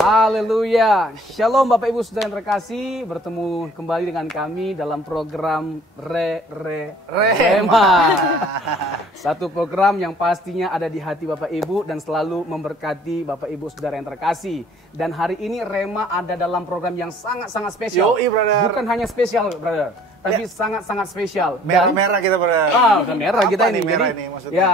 Haleluya. Shalom Bapak Ibu Saudara yang terkasih, bertemu kembali dengan kami dalam program Rema. Satu program yang pastinya ada di hati Bapak Ibu dan selalu memberkati Bapak Ibu Saudara yang terkasih. Dan hari ini Rema ada dalam program yang sangat-sangat spesial. Yoi, brother. Bukan hanya spesial, brother, tapi sangat-sangat spesial. Merah-merah kita, brother. Udah merah kita Apa ini. nih merah Jadi, ini maksudnya? ya,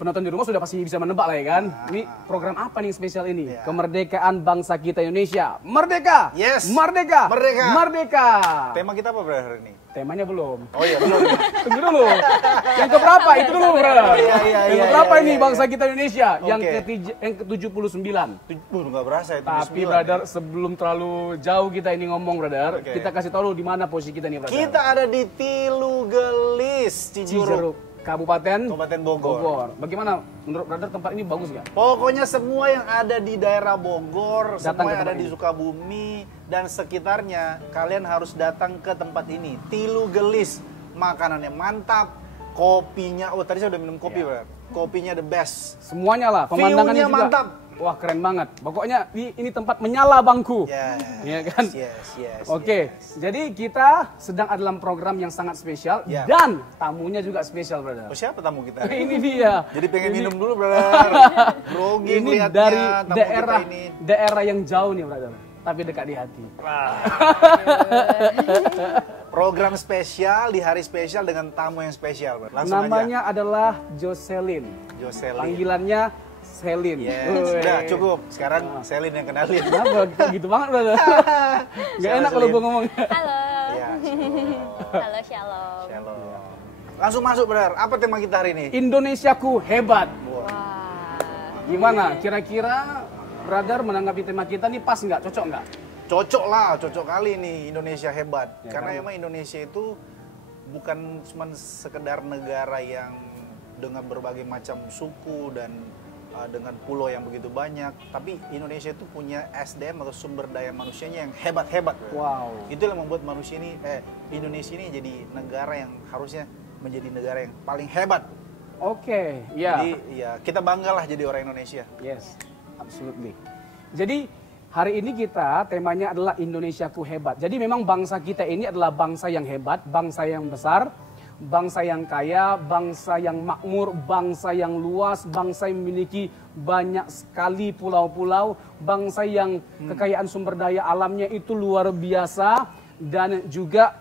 penonton di rumah sudah pasti bisa menebak lah ya kan. Ini program apa nih spesial ini? Kemerdekaan bangsa kita Indonesia. Merdeka! Yes! Merdeka! Merdeka! Merdeka! Tema kita apa, brother, hari ini? Temanya belum. Oh iya, belum. Tunggu dulu. Yang keberapa? Itu dulu, bro. Iya, Yang keberapa ini iya. bangsa kita Indonesia? Yang Oke. yang ke-79. Nggak berasa itu. Tapi, brother, sebelum terlalu jauh kita ini ngomong, brother, Oke. kita kasih tahu di mana posisi kita nih, brother. Kita ada di Tilugelis, Cijeruk, Kabupaten Kabupaten Bogor. Bagaimana menurut brother tempat ini bagus nggak? Pokoknya semua yang ada di daerah Bogor, Datang semua ke yang ada tempat di ini. Sukabumi dan sekitarnya, kalian harus datang ke tempat ini. Tilugelis, makanannya mantap, kopinya, oh tadi saya udah minum kopi, brother. Kopinya the best. Semuanya lah, pemandangannya View-nya juga. mantap. Wah, keren banget. Pokoknya ini tempat menyala bangku. Yes, Iya kan? yes. Oke, jadi kita sedang ada dalam program yang sangat spesial Ya. dan tamunya juga spesial, brother. Oh, siapa tamu kita? Ini dia. Jadi pengen Ini- minum dulu, brother. Grogi Ini melihatnya dari tamu daerah kita ini. daerah yang jauh nih, brother. Tapi dekat di hati. Program spesial di hari spesial dengan tamu yang spesial, brother. Langsung Namanya adalah Jocelyn. aja. Jocelyn. Panggilannya Selin. Yes, Wih. udah cukup. Sekarang Selin yang kenalin. Kenapa gitu banget, brother? Gak enak kalau gue ngomong. Halo. Iya, shalom. Halo, shalom. Shalom. Langsung masuk, brother. Apa tema kita hari ini? Indonesiaku hebat. Wah. Gimana? Kira-kira brother menanggapi tema kita nih pas nggak? Cocok nggak? Cocok lah, cocok kali nih Indonesia hebat. Ya, Karena kan? emang Indonesia itu bukan cuma sekedar negara yang dengan berbagai macam suku dan dengan pulau yang begitu banyak, tapi Indonesia itu punya SDM atau sumber daya manusianya yang hebat-hebat. brother. Wow. Itu yang membuat Indonesia ini jadi negara yang harusnya menjadi negara yang paling hebat. Oke, ya. Jadi ya kita banggalah jadi orang Indonesia. Yes, absolutely. Jadi hari ini kita temanya adalah Indonesiaku hebat. Jadi memang bangsa kita ini adalah bangsa yang hebat, bangsa yang besar, bangsa yang kaya, bangsa yang makmur, bangsa yang luas, bangsa yang memiliki banyak sekali pulau-pulau, bangsa yang kekayaan sumber daya alamnya itu luar biasa dan juga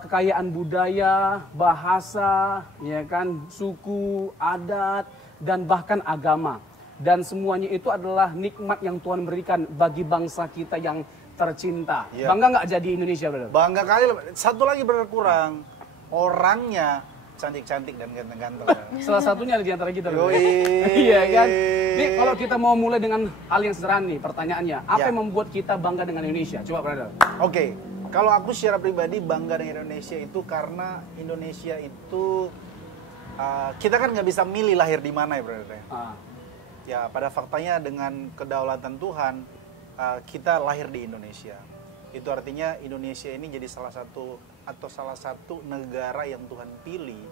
kekayaan budaya, bahasa, ya kan, suku, adat dan bahkan agama. Dan semuanya itu adalah nikmat yang Tuhan berikan bagi bangsa kita yang tercinta. Iya. Bangga nggak jadi Indonesia, brother? Bangga kali. Satu lagi berkurang, orangnya cantik-cantik dan ganteng-ganteng. Salah satunya di antara kita, brother. Yoi. Iya kan? Nih kalau kita mau mulai dengan hal yang sederhana nih, pertanyaannya, apa Ya. yang membuat kita bangga dengan Indonesia? Coba, brother. Oke, kalau aku secara pribadi bangga dengan Indonesia itu karena Indonesia itu kita kan nggak bisa milih lahir di mana ya, brother. Ah, Ya pada faktanya dengan kedaulatan Tuhan kita lahir di Indonesia. Itu artinya Indonesia ini jadi salah satu negara yang Tuhan pilih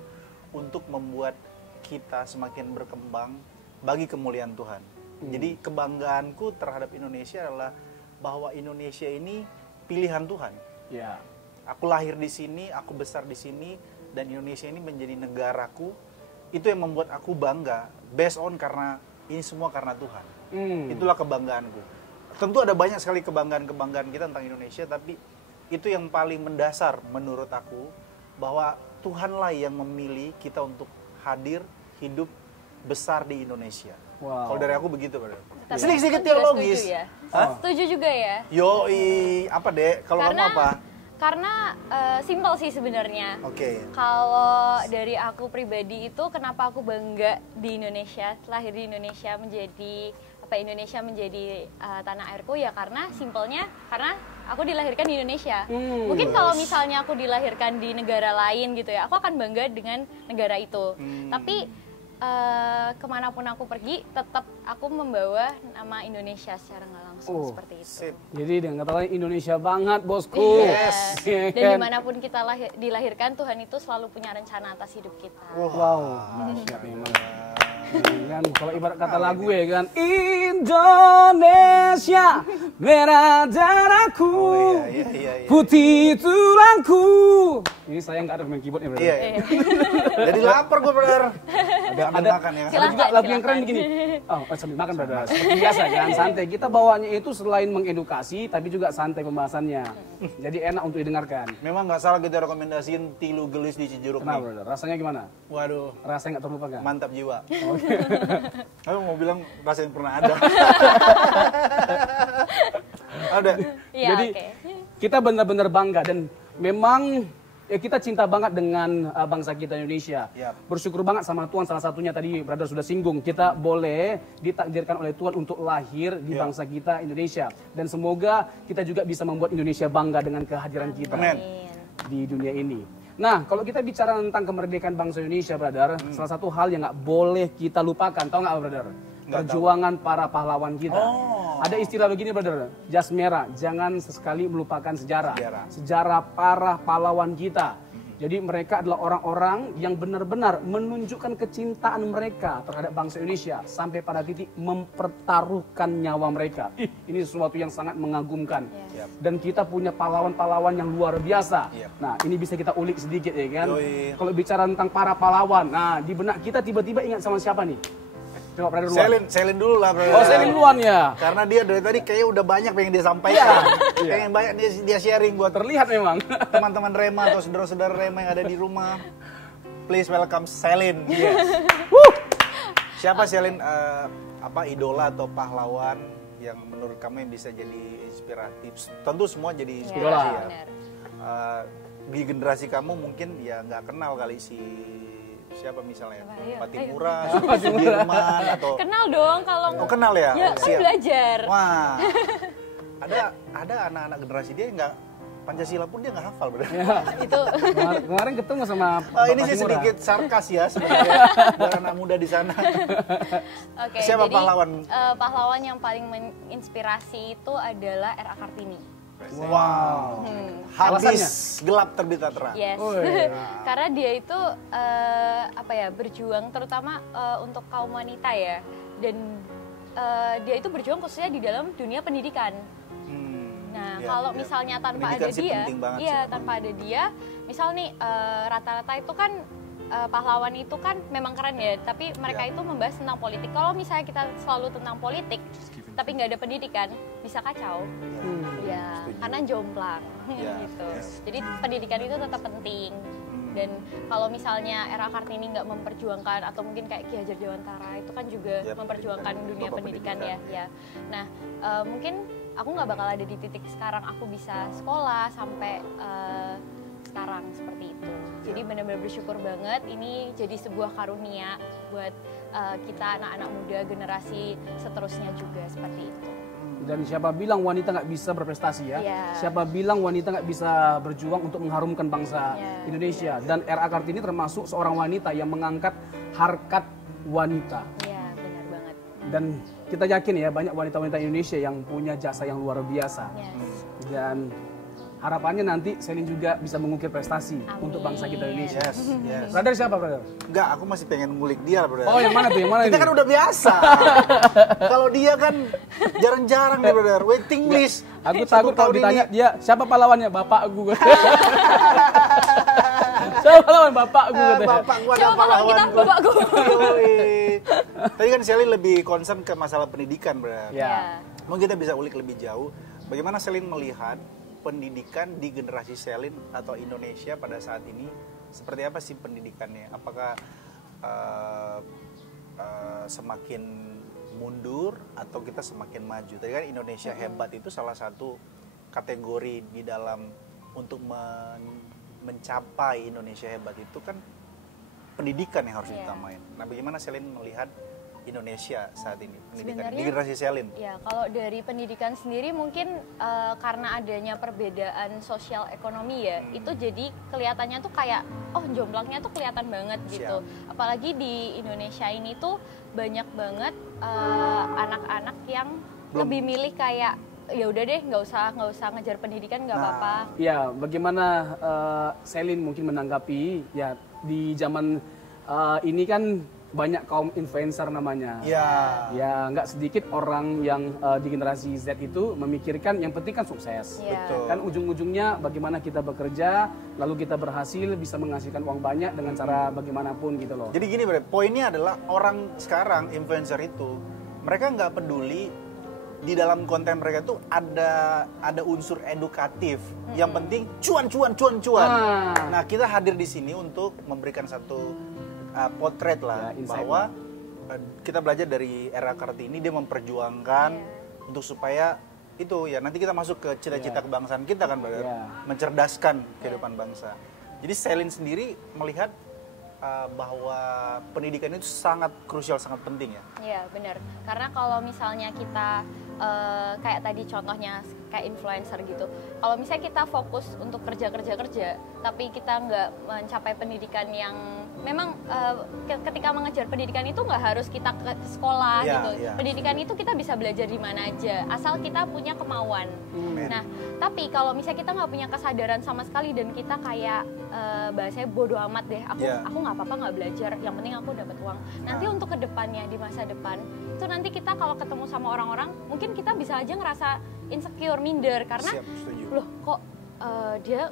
untuk membuat kita semakin berkembang bagi kemuliaan Tuhan. Jadi kebanggaanku terhadap Indonesia adalah bahwa Indonesia ini pilihan Tuhan. ya. Aku lahir di sini, aku besar di sini, dan Indonesia ini menjadi negaraku. Itu yang membuat aku bangga, based on karena ini semua karena Tuhan. Itulah kebanggaanku. Tentu ada banyak sekali kebanggaan-kebanggaan kita tentang Indonesia, tapi itu yang paling mendasar menurut aku, bahwa Tuhanlah yang memilih kita untuk hadir, hidup, besar di Indonesia. Wow. Kalau dari aku begitu, brother. Tapi Sedikit-sedikit aku juga teologis. setuju ya. Hah? Setuju juga ya. Yoi, apa dek? Kalau kamu apa? Karena simpel sih sebenarnya. Oke. Kalau dari aku pribadi itu kenapa aku bangga di Indonesia, lahir di Indonesia Indonesia menjadi tanah airku ya karena simpelnya karena aku dilahirkan di Indonesia. Mungkin kalau misalnya aku dilahirkan di negara lain gitu ya, aku akan bangga dengan negara itu. Tapi kemanapun aku pergi, tetap aku membawa nama Indonesia secara nggak langsung seperti itu. Sip. Jadi dengan kata lain Indonesia banget, bosku. Yes. Iya Dan kan? dimanapun kita dilahirkan, Tuhan itu selalu punya rencana atas hidup kita. Wow, dahsyat memang. Kan kalau ibarat kata lagu ya kan, Indonesia merah darahku, putih tulangku. Ini saya nggak ada main keyboardnya berarti. Iya. Jadi lapar gue brother. Ada makan ya. Ada juga lagu yang keren begini. Oh, sambil makan brother. Seperti biasa kan, santai. Kita bawanya itu selain mengedukasi, tapi juga santai pembahasannya. Jadi enak untuk didengarkan. Memang nggak salah kita rekomendasiin Tilu Gelis di Cijeruk Kenapa nih. brother? Rasanya gimana? Waduh, Rasanya nggak terlupakan? mantap jiwa. Aku mau bilang rasanya pernah ada. Ada. Iya, Jadi oke. kita benar-benar bangga dan memang ya kita cinta banget dengan bangsa kita Indonesia. Yap. Bersyukur banget sama Tuhan, salah satunya tadi brother sudah singgung, kita boleh ditakdirkan oleh Tuhan untuk lahir di bangsa kita Indonesia. Dan semoga kita juga bisa membuat Indonesia bangga dengan kehadiran kita Amin. di dunia ini. Nah, kalau kita bicara tentang kemerdekaan bangsa Indonesia, brother, salah satu hal yang nggak boleh kita lupakan, tahu nggak, brother? Perjuangan para pahlawan kita. Ada istilah begini, brother, jas merah, jangan sesekali melupakan sejarah. Sejarah para pahlawan kita. Jadi mereka adalah orang-orang yang benar-benar menunjukkan kecintaan mereka terhadap bangsa Indonesia sampai pada titik mempertaruhkan nyawa mereka. Ini sesuatu yang sangat mengagumkan. Dan kita punya pahlawan-pahlawan yang luar biasa. Nah, ini bisa kita ulik sedikit ya kan. Kalau bicara tentang para pahlawan, nah di benak kita tiba-tiba ingat sama siapa nih? Coba brother duluan. Selin dulu lah brother. Oh, Selin duluan ya. Karena dia dari tadi kayaknya udah banyak pengen dia sampaikan. Pengen banyak dia sharing buat Terlihat memang. teman-teman Rema atau saudara-saudara Rema yang ada di rumah. Please welcome Selin. Yes. Siapa Selin, idola atau pahlawan yang menurut kamu yang bisa jadi inspiratif? Tentu semua jadi inspirasi ya. Di generasi kamu mungkin ya nggak kenal kali siapa misalnya? Patimura, Sudirman atau Kenal dong kalau kenal ya? Ya, kan belajar. Wah. Ada anak-anak generasi dia yang nggak Pancasila pun dia nggak hafal bener. Itu Kemarin ketemu sama ini sih sedikit sarkas ya sebenarnya buat anak muda di sana. Oke, Siapa jadi, pahlawan? Pahlawan yang paling menginspirasi itu adalah R.A. Kartini. Wow. Habis gelap terbitlah terang. Yes. Karena dia itu berjuang terutama untuk kaum wanita ya. Dan dia itu berjuang khususnya di dalam dunia pendidikan. Nah, kalau misalnya tanpa ada dia, tanpa ada dia, misal nih rata-rata itu kan pahlawan itu kan memang keren ya, tapi mereka itu membahas tentang politik. Kalau misalnya kita selalu tentang politik, tapi nggak ada pendidikan, bisa kacau. Ya, karena jomplang gitu. Jadi pendidikan itu tetap penting. Dan kalau misalnya R.A. Kartini nggak memperjuangkan atau mungkin kayak Ki Hajar Dewantara itu kan juga memperjuangkan dunia pendidikan ya. Nah, mungkin aku nggak bakal ada di titik sekarang aku bisa sekolah sampai sekarang seperti itu. Jadi benar-benar bersyukur banget ini jadi sebuah karunia buat kita anak-anak muda generasi seterusnya juga seperti itu. Dan siapa bilang wanita nggak bisa berprestasi ya? Siapa bilang wanita nggak bisa berjuang untuk mengharumkan bangsa Indonesia? Dan R.A. Kartini termasuk seorang wanita yang mengangkat harkat wanita. Iya, benar banget. Dan kita yakin ya banyak wanita-wanita Indonesia yang punya jasa yang luar biasa. Dan harapannya nanti Selin juga bisa mengukir prestasi untuk bangsa kita Indonesia. Yes. Brother siapa brother? Enggak, aku masih pengen ngulik dia brother. Oh yang mana tuh? Yang mana Kita ini? kan udah biasa. Kalau dia kan jarang-jarang nih brother. Waiting list. Aku takut kalau ditanya dia siapa pahlawannya? Bapak gue. Siapa pahlawan? Bapak gue katanya. Bapak gua ada Siapa pahlawan kita? Bapak gue. Tadi kan Selin lebih concern ke masalah pendidikan brother. Ya. Mungkin kita bisa ulik lebih jauh. Bagaimana Selin melihat pendidikan di generasi Selin atau Indonesia pada saat ini, seperti apa sih pendidikannya? Apakah semakin mundur atau kita semakin maju? Tadi kan Indonesia hebat itu salah satu kategori di dalam untuk mencapai Indonesia hebat itu kan pendidikan yang harus ditamain. Nah, bagaimana Selin melihat Indonesia saat ini, pendidikan di generasi Selin? Ya, kalau dari pendidikan sendiri mungkin karena adanya perbedaan sosial ekonomi ya, itu jadi kelihatannya tuh kayak jomblangnya tuh kelihatan banget gitu. Apalagi di Indonesia ini tuh banyak banget anak-anak yang lebih milih kayak ya udah deh nggak usah ngejar pendidikan nggak apa-apa. Ya, bagaimana Selin mungkin menanggapi ya di zaman ini kan banyak kaum influencer namanya. Ya. Ya, nggak sedikit orang yang di generasi Z itu memikirkan yang penting kan sukses. Iya. Betul. Kan ujung-ujungnya bagaimana kita bekerja, lalu kita berhasil bisa menghasilkan uang banyak dengan cara bagaimanapun gitu loh. Jadi gini, Bre, poinnya adalah orang sekarang influencer itu mereka nggak peduli di dalam konten mereka tuh ada unsur edukatif. Yang penting cuan. Nah, kita hadir di sini untuk memberikan satu potret lah Ya, insight bahwa kita belajar dari era Kartini, dia memperjuangkan untuk supaya itu ya nanti kita masuk ke cita-cita kebangsaan kita kan, Brother. Mencerdaskan kehidupan bangsa. Jadi Selin sendiri melihat bahwa pendidikan itu sangat krusial, sangat penting ya. Iya benar, karena kalau misalnya kita kayak tadi contohnya kayak influencer gitu, kalau misalnya kita fokus untuk kerja, tapi kita nggak mencapai pendidikan yang memang ketika mengejar pendidikan itu nggak harus kita ke sekolah gitu. Pendidikan itu kita bisa belajar di mana aja, asal kita punya kemauan. Nah, tapi kalau misalnya kita nggak punya kesadaran sama sekali dan kita kayak bahasanya bodo amat deh, aku nggak apa-apa nggak belajar, yang penting aku dapat uang. Nanti untuk kedepannya di masa depan itu nanti kita kalau ketemu sama orang-orang mungkin kita bisa aja ngerasa insecure, minder karena loh kok dia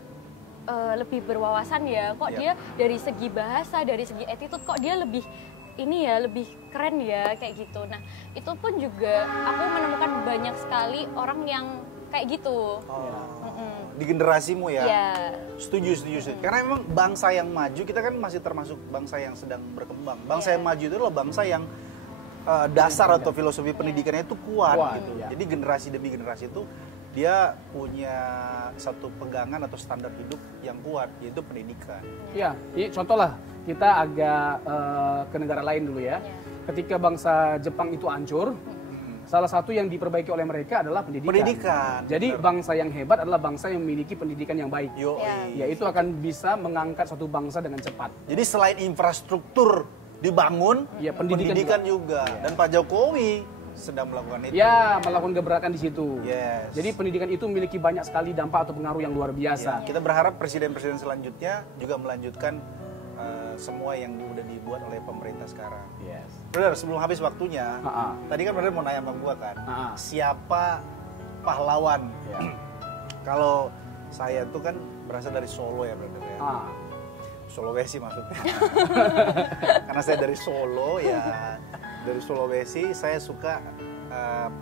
lebih berwawasan ya, kok dia dari segi bahasa, dari segi attitude kok dia lebih ini ya, lebih keren ya kayak gitu. Nah itu pun juga aku menemukan banyak sekali orang yang kayak gitu. Di generasimu ya? Iya. Setuju. Karena memang bangsa yang maju, kita kan masih termasuk bangsa yang sedang berkembang. Bangsa yang maju itu adalah bangsa yang dasar atau filosofi pendidikannya itu kuat gitu. Jadi generasi demi generasi itu dia punya satu pegangan atau standar hidup yang kuat, yaitu pendidikan. Iya, ini contoh lah, kita agak ke negara lain dulu ya. Ketika bangsa Jepang itu hancur, salah satu yang diperbaiki oleh mereka adalah pendidikan. Jadi bangsa yang hebat adalah bangsa yang memiliki pendidikan yang baik. Ya, itu akan bisa mengangkat suatu bangsa dengan cepat. Jadi selain infrastruktur dibangun, pendidikan juga. Dan Pak Jokowi sedang melakukan itu. Ya, melakukan gebrakan di situ. Yes. Jadi pendidikan itu memiliki banyak sekali dampak atau pengaruh yang luar biasa. Kita berharap presiden-presiden selanjutnya juga melanjutkan semua yang udah dibuat oleh pemerintah sekarang. Yes. Brother, sebelum habis waktunya, tadi kan brother mau nanya sama gua kan, siapa pahlawan? Kalau saya tuh kan berasal dari Solo ya, brother ya. Sulawesi maksudnya. Karena saya dari Solo ya, dari Sulawesi, saya suka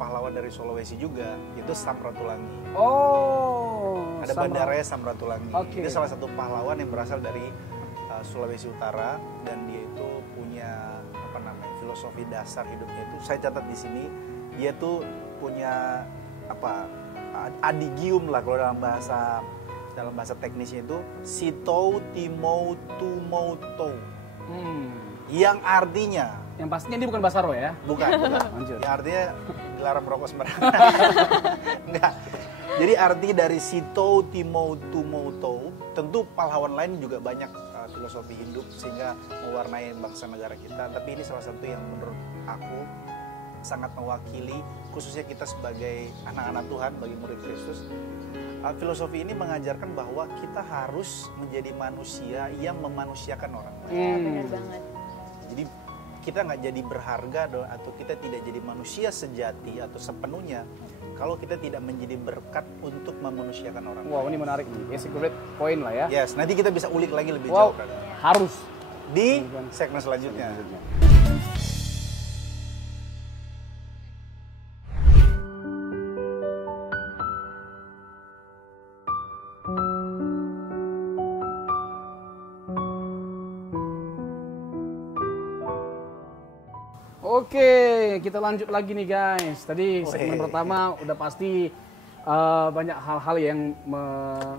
pahlawan dari Sulawesi juga, itu Samratulangi. Ada bandaranya Samratulangi. Itu salah satu pahlawan yang berasal dari Sulawesi Utara, dan dia itu punya filosofi dasar hidupnya itu. Saya catat di sini, dia tuh punya adigium lah kalau dalam bahasa teknisnya itu sitou timou tumou tou. Yang artinya, yang pastinya ini bukan bahasa roh ya? Bukan. Yang artinya dilarang merokok sembarangan. Enggak. Jadi arti dari sitou timou tumou tou, tentu pahlawan lain juga banyak filosofi hidup sehingga mewarnai bangsa negara kita. Tapi ini salah satu yang menurut aku sangat mewakili khususnya kita sebagai anak-anak Tuhan, bagi murid Kristus. Filosofi ini mengajarkan bahwa kita harus menjadi manusia yang memanusiakan orang lain. Benar banget. Jadi kita nggak jadi berharga atau kita tidak jadi manusia sejati atau sepenuhnya kalau kita tidak menjadi berkat untuk memanusiakan orang lain. Wow, ini menarik nih. It's a great point lah ya. Yes, nanti kita bisa ulik lagi lebih jauh. Harus. Di segmen selanjutnya. Oke, kita lanjut lagi nih guys. Tadi segmen pertama udah pasti banyak hal-hal yang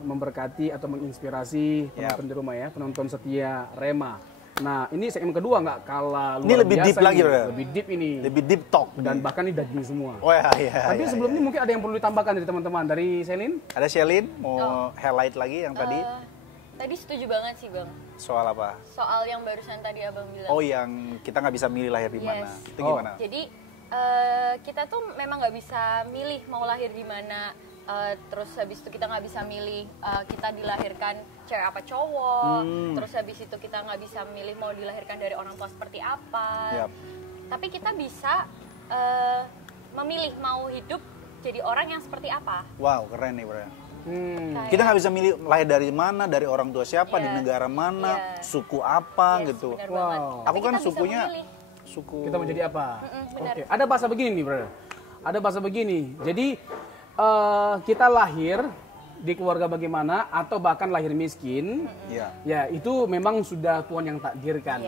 memberkati atau menginspirasi penonton di rumah ya, penonton setia Rema. Nah, ini segmen kedua nggak kalah luar biasa. Ini lebih deep lagi, bro. Lebih deep ini. Lebih deep talk. Dan bahkan ini daging semua. Tapi sebelum ini mungkin ada yang perlu ditambahkan dari teman-teman. Dari Selin? Ada Selin, mau highlight lagi yang tadi? Tadi setuju banget sih Bang. Soal apa? Soal yang barusan tadi Abang bilang. Oh, yang kita nggak bisa milih lahir di mana. Itu gimana? Jadi kita tuh memang nggak bisa milih mau lahir di mana. terus habis itu kita nggak bisa milih kita dilahirkan cewek apa cowok, terus habis itu kita nggak bisa milih mau dilahirkan dari orang tua seperti apa. Tapi kita bisa memilih mau hidup jadi orang yang seperti apa. Wow, keren nih bro. Kita nggak bisa milih lahir dari mana, dari orang tua siapa, di negara mana, suku apa gitu. Wow. Aku kan sukunya suku. Kita mau jadi apa? Oke. Ada bahasa begini nih, brother. Ada bahasa begini. Jadi kita lahir di keluarga bagaimana atau bahkan lahir miskin, ya itu memang sudah Tuhan yang takdirkan.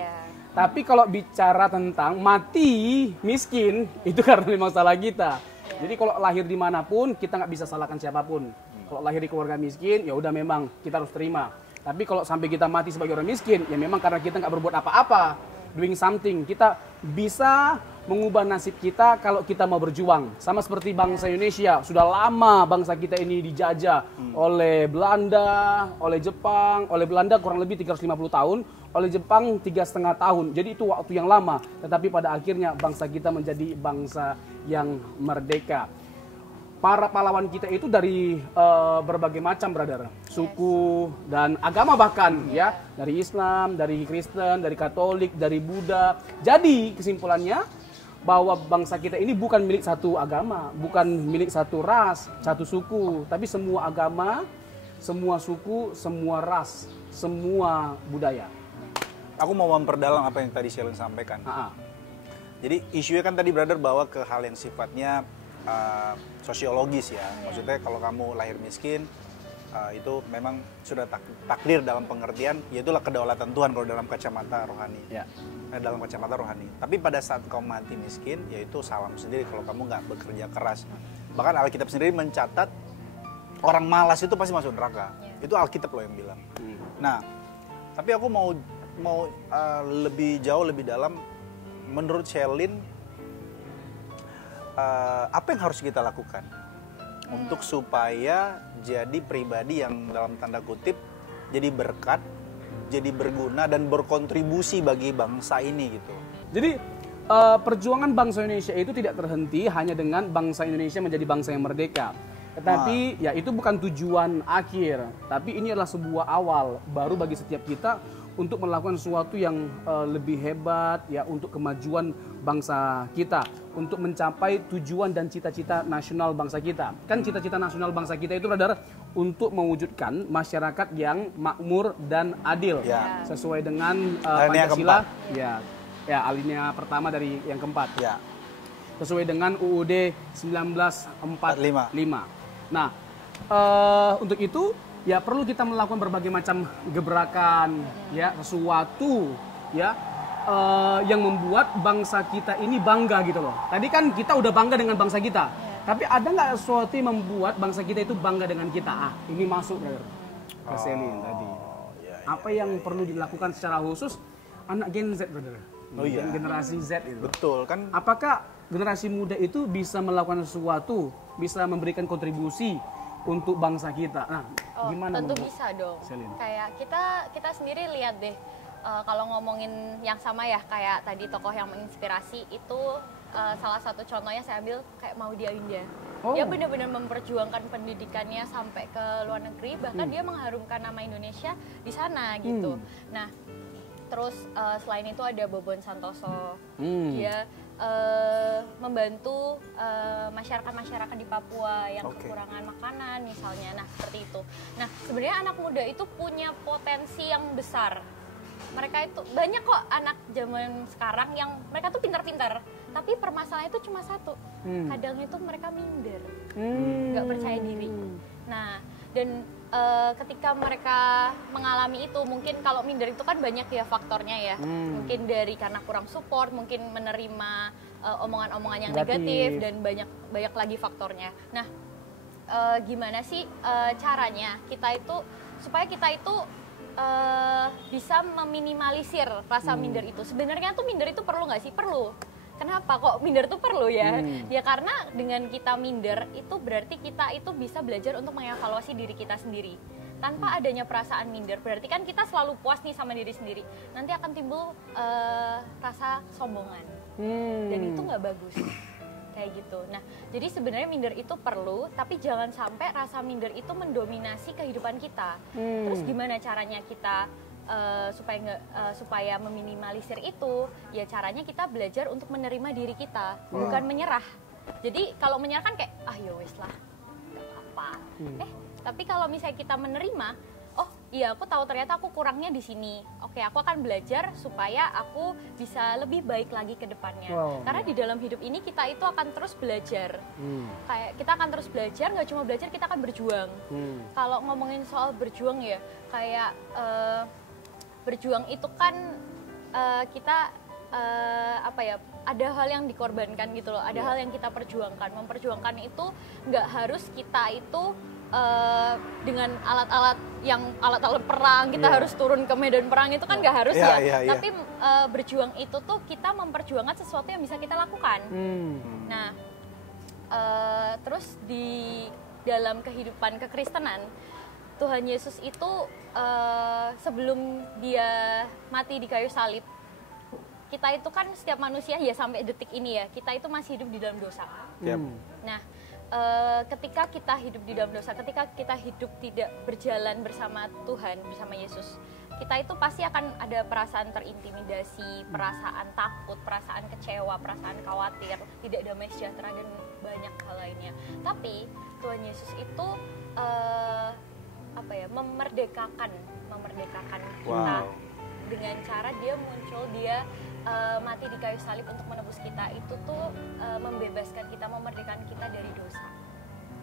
Tapi kalau bicara tentang mati miskin, itu karena memang salah kita. Jadi kalau lahir dimanapun kita nggak bisa salahkan siapapun. Kalau lahir di keluarga miskin, ya udah memang kita harus terima. Tapi kalau sampai kita mati sebagai orang miskin, ya memang karena kita nggak berbuat apa-apa, doing something. Kita bisa mengubah nasib kita kalau kita mau berjuang. Sama seperti bangsa Indonesia, sudah lama bangsa kita ini dijajah oleh Belanda, oleh Jepang. Oleh Belanda kurang lebih 350 tahun, oleh Jepang 3,5 tahun. Jadi itu waktu yang lama. Tetapi pada akhirnya bangsa kita menjadi bangsa yang merdeka. Para pahlawan kita itu dari berbagai macam, brother, suku dan agama bahkan, ya, dari Islam, dari Kristen, dari Katolik, dari Buddha. Jadi kesimpulannya bahwa bangsa kita ini bukan milik satu agama, bukan milik satu ras, satu suku, tapi semua agama, semua suku, semua ras, semua budaya. Aku mau memperdalam apa yang tadi Shelin sampaikan. Jadi isunya kan tadi brother bawa ke hal yang sifatnya sosiologis ya. Maksudnya kalau kamu lahir miskin, itu memang sudah takdir dalam pengertian, yaitulah kedaulatan Tuhan kalau dalam kacamata rohani. Dalam kacamata rohani. Tapi pada saat kamu mati miskin, yaitu salam sendiri kalau kamu nggak bekerja keras. Bahkan Alkitab sendiri mencatat orang malas itu pasti masuk neraka. Itu Alkitab loh yang bilang. Nah, tapi aku mau lebih jauh lebih dalam. Menurut Shelin, apa yang harus kita lakukan untuk supaya jadi pribadi yang dalam tanda kutip jadi berkat, jadi berguna dan berkontribusi bagi bangsa ini gitu. Jadi perjuangan bangsa Indonesia itu tidak terhenti hanya dengan bangsa Indonesia menjadi bangsa yang merdeka. Tetapi ya itu bukan tujuan akhir, tapi ini adalah sebuah awal baru bagi setiap kita untuk melakukan sesuatu yang lebih hebat ya untuk kemajuan bangsa kita, untuk mencapai tujuan dan cita-cita nasional bangsa kita. Kan cita-cita nasional bangsa kita itu adalah untuk mewujudkan masyarakat yang makmur dan adil sesuai dengan Pancasila. Alinea pertama dari yang keempat. Sesuai dengan UUD 1945. Nah, untuk itu ya perlu kita melakukan berbagai macam gebrakan, ya sesuatu ya yang membuat bangsa kita ini bangga gitu loh. Tadi kan kita udah bangga dengan bangsa kita, tapi ada nggak sesuatu yang membuat bangsa kita itu bangga dengan kita? Ini masuk ke Shelin tadi. Apa yang perlu dilakukan secara khusus anak Gen Z, brother? Generasi Z itu. Betul kan? Apakah generasi muda itu bisa melakukan sesuatu, bisa memberikan kontribusi untuk bangsa kita? Nah, gimana? Tentu bisa dong. Shelin. Kayak kita sendiri lihat deh, kalau ngomongin yang sama ya, kayak tadi tokoh yang menginspirasi itu salah satu contohnya saya ambil kayak Maudy Ayunda. Dia benar-benar memperjuangkan pendidikannya sampai ke luar negeri, bahkan dia mengharumkan nama Indonesia di sana gitu. Nah, terus selain itu ada Bobon Santoso. Dia membantu masyarakat-masyarakat di Papua yang kekurangan makanan misalnya. Nah, seperti itu. Nah, sebenarnya anak muda itu punya potensi yang besar. Mereka itu banyak kok anak zaman sekarang yang mereka tuh pintar-pintar, tapi permasalahannya itu cuma satu. Kadang itu mereka minder, nggak percaya diri. Nah, dan ketika mereka mengalami itu, mungkin kalau minder itu kan banyak ya faktornya ya. Mungkin dari karena kurang support, mungkin menerima omongan-omongan yang negatif dan banyak lagi faktornya. Nah, gimana sih caranya kita itu supaya kita itu bisa meminimalisir rasa minder itu? Sebenarnya tuh minder itu perlu nggak sih? Perlu. Kenapa kok minder itu perlu ya? Ya karena dengan kita minder itu berarti kita itu bisa belajar untuk mengevaluasi diri kita sendiri. Tanpa adanya perasaan minder, berarti kan kita selalu puas nih sama diri sendiri. Nanti akan timbul rasa sombongan. Dan itu nggak bagus. kayak gitu. Nah, jadi sebenarnya minder itu perlu, tapi jangan sampai rasa minder itu mendominasi kehidupan kita. Terus gimana caranya kita supaya meminimalisir itu? Ya caranya kita belajar untuk menerima diri kita, bukan menyerah. Jadi kalau menyerah kan kayak ya wes lah, nggak apa-apa. Tapi kalau misalnya kita menerima, oh iya aku tahu ternyata aku kurangnya di sini. Oke, aku akan belajar supaya aku bisa lebih baik lagi ke depannya. Karena di dalam hidup ini kita itu akan terus belajar. Kayak kita akan terus belajar, nggak cuma belajar, kita akan berjuang. Kalau ngomongin soal berjuang ya, kayak berjuang itu kan kita ada hal yang dikorbankan gitu loh, ada hal yang kita perjuangkan. Memperjuangkan itu nggak harus kita itu dengan alat-alat perang, kita harus turun ke medan perang, itu kan nggak harus Tapi berjuang itu tuh kita memperjuangkan sesuatu yang bisa kita lakukan. Nah, terus di dalam kehidupan kekristenan, Tuhan Yesus itu sebelum dia mati di kayu salib, kita itu kan setiap manusia ya sampai detik ini ya, kita itu masih hidup di dalam dosa. Nah, ketika kita hidup di dalam dosa, ketika kita hidup tidak berjalan bersama Tuhan, bersama Yesus, kita itu pasti akan ada perasaan terintimidasi, perasaan takut, perasaan kecewa, perasaan khawatir, tidak damai sejahtera, dan banyak hal lainnya. Tapi Tuhan Yesus itu memerdekakan kita dengan cara dia muncul, dia mati di kayu salib untuk menebus kita. Itu tuh membebaskan kita, memerdekakan kita dari dosa.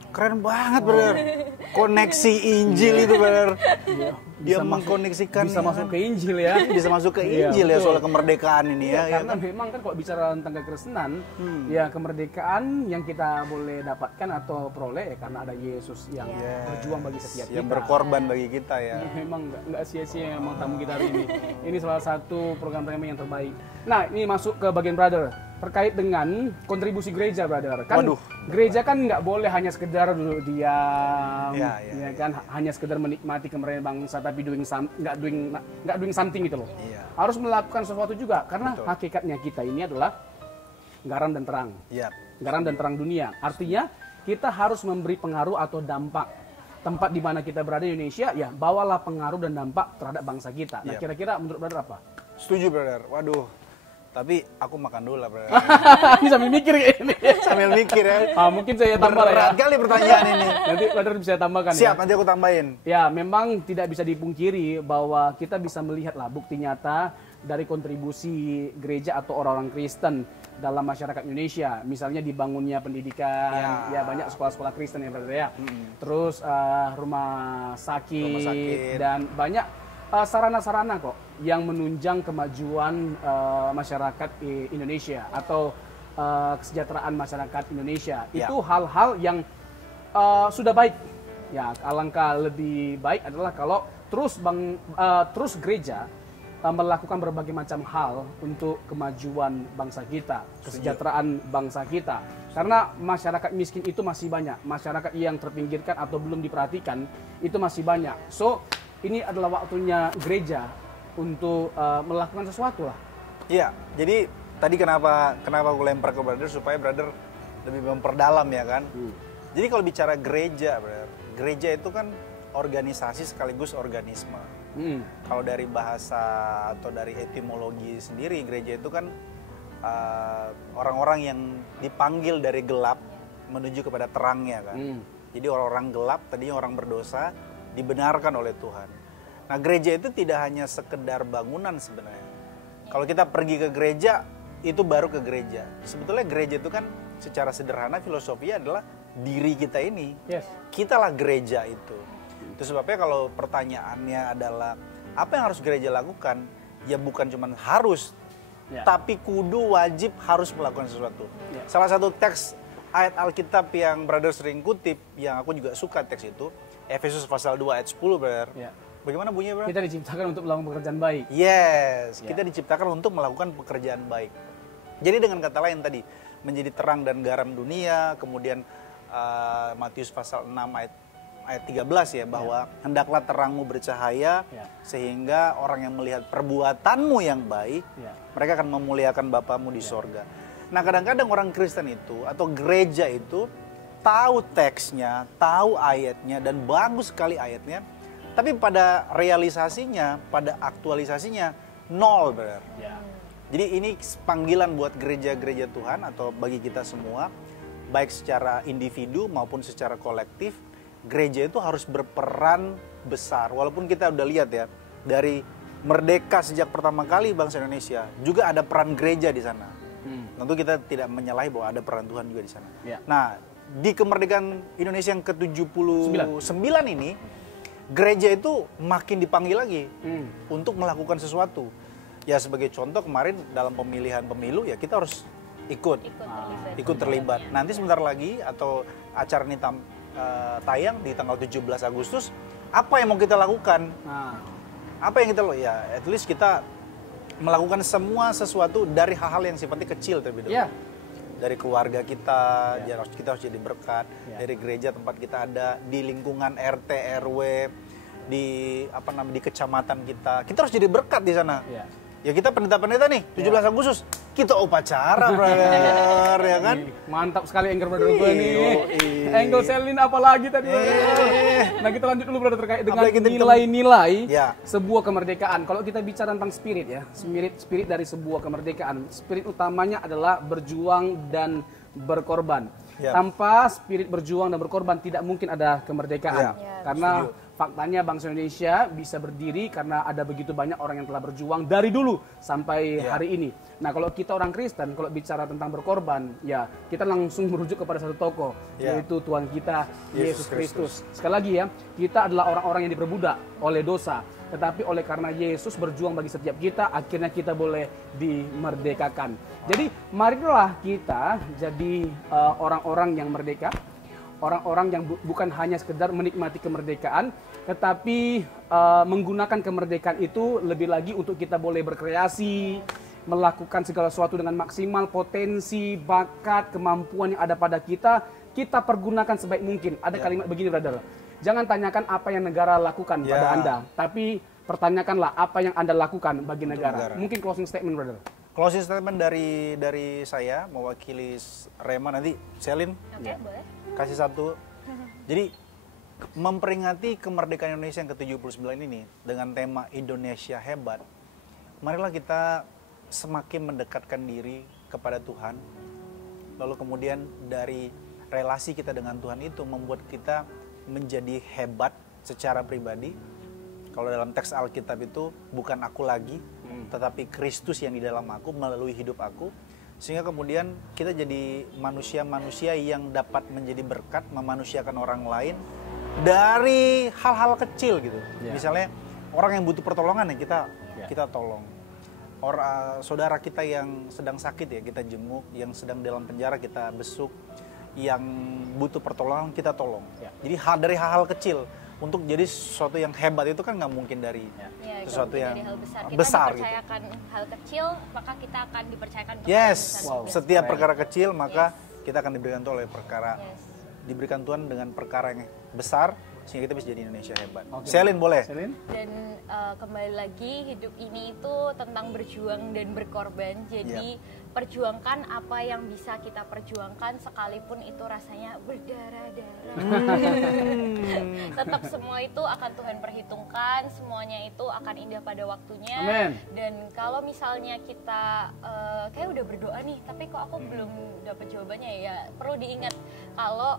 Keren banget, brother. Koneksi Injil itu, brother. Dia mengkoneksikan. Bisa masuk ke Injil ya. Bisa masuk ke Injil ya soal kemerdekaan ini ya. Karena memang kan kalau bicara tentang kekristenan, ya kemerdekaan yang kita boleh dapatkan atau peroleh ya karena ada Yesus yang berjuang bagi setiap kita. Yang berkorban bagi kita ya. Memang nggak sia-sia memang tamu kita hari ini. Ini salah satu program yang terbaik. Nah, ini masuk ke bagian brother. Terkait dengan kontribusi gereja, brother. Kan gereja kan nggak boleh hanya sekedar duduk diam, ya kan, hanya sekedar menikmati kemerdekaan bangsa, tapi nggak doing something gitu loh. Harus melakukan sesuatu juga, karena hakikatnya kita ini adalah garam dan terang. Garam dan terang dunia. Artinya kita harus memberi pengaruh atau dampak. Tempat di mana kita berada di Indonesia, ya bawalah pengaruh dan dampak terhadap bangsa kita. Nah, kira-kira menurut brother apa? Setuju, brother. Waduh. Tapi aku makan dulu lah, brother. Ini sambil mikir ini. Sambil mikir ya. Mungkin saya tambah lah ya. Berat kali pertanyaan ini. Nanti brother bisa tambahkan. Siap, nanti aku tambahin. Ya, memang tidak bisa dipungkiri bahwa kita bisa melihat lah bukti nyata dari kontribusi gereja atau orang-orang Kristen dalam masyarakat Indonesia. Misalnya dibangunnya pendidikan, ya banyak sekolah-sekolah Kristen ya, brother ya. Terus rumah sakit dan banyak sarana-sarana kok yang menunjang kemajuan masyarakat Indonesia atau kesejahteraan masyarakat Indonesia. Itu hal-hal yang sudah baik. Ya, alangkah lebih baik adalah kalau terus gereja melakukan berbagai macam hal untuk kemajuan bangsa kita, kesejahteraan bangsa kita. Karena masyarakat miskin itu masih banyak, masyarakat yang terpinggirkan atau belum diperhatikan itu masih banyak. So, ini adalah waktunya gereja untuk melakukan sesuatu lah. Iya, jadi tadi kenapa aku lempar ke brother supaya brother lebih memperdalam ya kan. Jadi kalau bicara gereja, brother, gereja itu kan organisasi sekaligus organisme. Kalau dari bahasa atau dari etimologi sendiri, gereja itu kan orang-orang yang dipanggil dari gelap menuju kepada terangnya kan. Jadi orang-orang gelap, tadinya orang berdosa, dibenarkan oleh Tuhan. Nah, gereja itu tidak hanya sekedar bangunan sebenarnya. Kalau kita pergi ke gereja, itu baru ke gereja. Sebetulnya gereja itu kan secara sederhana filosofinya adalah diri kita ini. Kitalah gereja itu. Itu sebabnya kalau pertanyaannya adalah apa yang harus gereja lakukan? Ya bukan cuma harus, tapi kudu wajib harus melakukan sesuatu. Salah satu teks ayat Alkitab yang brother sering kutip, yang aku juga suka teks itu, Efesus pasal 2 ayat 10, brother. Bagaimana bunyinya, brother? Kita diciptakan untuk melakukan pekerjaan baik. Kita diciptakan untuk melakukan pekerjaan baik. Jadi dengan kata lain tadi, menjadi terang dan garam dunia, kemudian Matius pasal 6 ayat 13 ya, bahwa hendaklah terangmu bercahaya sehingga orang yang melihat perbuatanmu yang baik, mereka akan memuliakan Bapamu di sorga. Nah kadang-kadang orang Kristen itu atau gereja itu tahu teksnya, tahu ayatnya dan bagus sekali ayatnya, tapi pada realisasinya, pada aktualisasinya nol, brother. Ya. Jadi ini panggilan buat gereja-gereja Tuhan atau bagi kita semua, baik secara individu maupun secara kolektif, gereja itu harus berperan besar. Walaupun kita udah lihat ya, dari merdeka sejak pertama kali bangsa Indonesia, juga ada peran gereja di sana. Tentu kita tidak menyalahi bahwa ada peran Tuhan juga di sana. Ya. Nah, di kemerdekaan Indonesia yang ke-79 ini, gereja itu makin dipanggil lagi untuk melakukan sesuatu. Ya sebagai contoh kemarin dalam pemilihan pemilu ya kita harus ikut terlibat. Nanti sebentar lagi atau acara ini tayang di tanggal 17 Agustus, apa yang mau kita lakukan? Apa yang kita lakukan? Ya at least kita melakukan semua sesuatu dari hal-hal yang sifatnya kecil terlebih dahulu. Yeah. Dari keluarga kita, kita harus jadi berkat. Dari gereja tempat kita ada, di lingkungan RT RW, di kecamatan kita harus jadi berkat di sana. Ya kita pendeta-pendeta nih, 17 Agustus, kita upacara, brother, ya kan? Mantap sekali anchor brother gue nih. Angle Selin apalagi tadi. Nah kita lanjut dulu brother terkait dengan nilai-nilai sebuah kemerdekaan. Kalau kita bicara tentang spirit ya, spirit dari sebuah kemerdekaan, spirit utamanya adalah berjuang dan berkorban. Tanpa spirit berjuang dan berkorban tidak mungkin ada kemerdekaan. Karena faktanya bangsa Indonesia bisa berdiri karena ada begitu banyak orang yang telah berjuang dari dulu sampai hari ini. Nah kalau kita orang Kristen, kalau bicara tentang berkorban, ya kita langsung merujuk kepada satu tokoh, yaitu Tuhan kita, Yesus Kristus. Sekali lagi ya, kita adalah orang-orang yang diperbudak oleh dosa. Tetapi oleh karena Yesus berjuang bagi setiap kita, akhirnya kita boleh dimerdekakan. Jadi marilah kita jadi orang-orang yang merdeka. Orang-orang yang bukan hanya sekedar menikmati kemerdekaan, tetapi menggunakan kemerdekaan itu lebih lagi untuk kita boleh berkreasi, melakukan segala sesuatu dengan maksimal, potensi, bakat, kemampuan yang ada pada kita pergunakan sebaik mungkin. Ada kalimat begini, brother. Jangan tanyakan apa yang negara lakukan pada Anda, tapi pertanyakanlah apa yang Anda lakukan bagi negara. Mungkin closing statement, brother. Closing statement dari saya mewakili Rema, nanti Selin. Boleh. Kasih satu. Jadi memperingati kemerdekaan Indonesia yang ke-79 ini dengan tema Indonesia Hebat, marilah kita semakin mendekatkan diri kepada Tuhan. Lalu kemudian dari relasi kita dengan Tuhan itu membuat kita menjadi hebat secara pribadi. Kalau dalam teks Alkitab itu bukan aku lagi, tetapi Kristus yang di dalam aku melalui hidup aku. Sehingga kemudian kita jadi manusia-manusia yang dapat menjadi berkat, memanusiakan orang lain dari hal-hal kecil gitu. Misalnya orang yang butuh pertolongan ya kita tolong. Saudara kita yang sedang sakit ya kita jenguk, yang sedang dalam penjara kita besuk, yang butuh pertolongan kita tolong. Jadi dari hal-hal kecil. Untuk jadi sesuatu yang hebat itu kan nggak mungkin dari sesuatu yang hal besar. besar kita dipercayakan hal kecil, maka kita akan dipercayakan setiap perkara kecil maka kita akan diberikan Tuhan oleh perkara diberikan Tuhan dengan perkara yang besar sehingga kita bisa jadi Indonesia hebat. Selin boleh. Dan kembali lagi hidup ini itu tentang berjuang dan berkorban. Jadi perjuangkan apa yang bisa kita perjuangkan sekalipun itu rasanya berdarah-darah. Tetap semua itu akan Tuhan perhitungkan, semuanya itu akan indah pada waktunya. Amen. Dan kalau misalnya kita kayak udah berdoa nih, tapi kok aku belum dapat jawabannya, ya perlu diingat kalau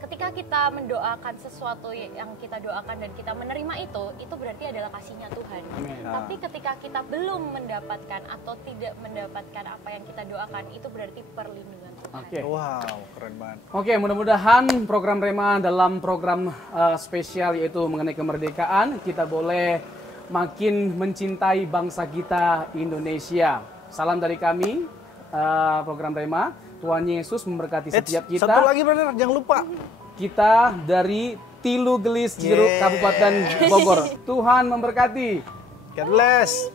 ketika kita mendoakan sesuatu yang kita doakan dan kita menerima itu berarti adalah kasihnya Tuhan. Tapi ketika kita belum mendapatkan atau tidak mendapatkan apa yang kita doakan, itu berarti perlindungan Tuhan. Wow, keren banget. Mudah-mudahan program Rema dalam program spesial yaitu mengenai kemerdekaan, kita boleh makin mencintai bangsa kita Indonesia. Salam dari kami, program Rema. Tuhan Yesus memberkati setiap kita. Satu lagi brother, jangan lupa. Kita dari Tilu Gelis, Jeruk, Kabupaten Bogor. Tuhan memberkati. God bless.